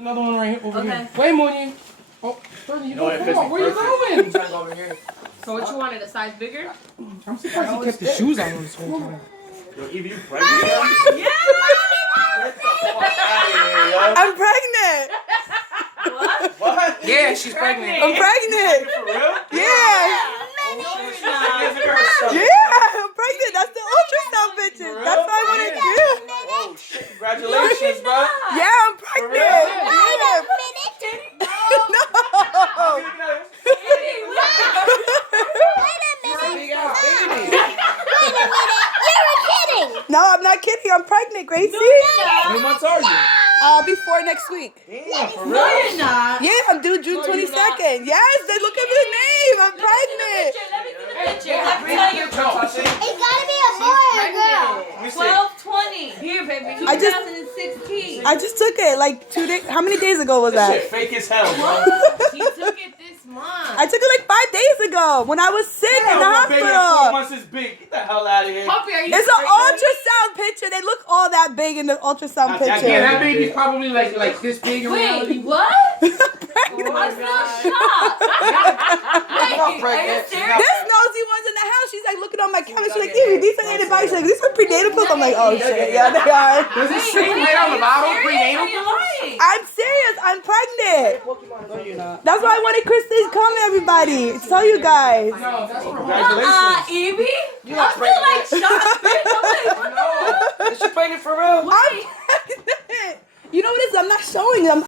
Another one right here over Okay. here. Wait, Mooney. Oh, Bernie, you don't come on. Where you going? I'm trying to go over here. So what you wanted, a size bigger? I'm surprised he kept the shoes on this whole time. Yo, Evie, you pregnant? Yeah! Get the fuck out of here, yo. I'm pregnant. What? What? Yeah, she's pregnant. I'm pregnant. For real? Yeah. Yeah, I'm pregnant. That's the ultrasound picture. That's what I want to do. Oh, shit. Congratulations, bro. Yeah, I'm pregnant. Yeah. No, I'm not kidding. I'm pregnant, Gracie. How many months are you? Before next week. Damn, for No, real? you're not. Yeah, I'm due June 22nd. Yes, they look at the name. I'm pregnant. Let me see the picture. Let me tell you. It's gotta be a boy or a girl. Let me see. 12/20. Here, baby. I just- 2016. I just took it like 2 days. How many days ago was This that? shit fake as hell, bro. He took it this month. I took it like 5 days ago when I was sick in the My baby at 4 hospital. months is big. Get the hell out of here. Puppy, are you It's an pregnant? ultrasound picture. They look all that big in the ultrasound Nah, Yeah, picture. that baby's probably like this big in reality. Wait, what? I'm still shocked. Wait, are you serious? This nosy one's in the house. She's like looking on my camera. She's like, Evie, these are antibiotics. She's like, these are prenatal pills. I'm like, oh shit, yeah, they are. Does it say right on the bottle prenatal? Are you lying? I'm serious. I'm pregnant. No, you're not. That's why I wanted Christine to come, everybody. To tell you guys. No, that's for her. Congratulations. Evie? You're I'm not still like pregnant. shocked. bitch. I'm like, what the? Is she pregnant for real? I'm pregnant. You know what it is? I'm not showing them.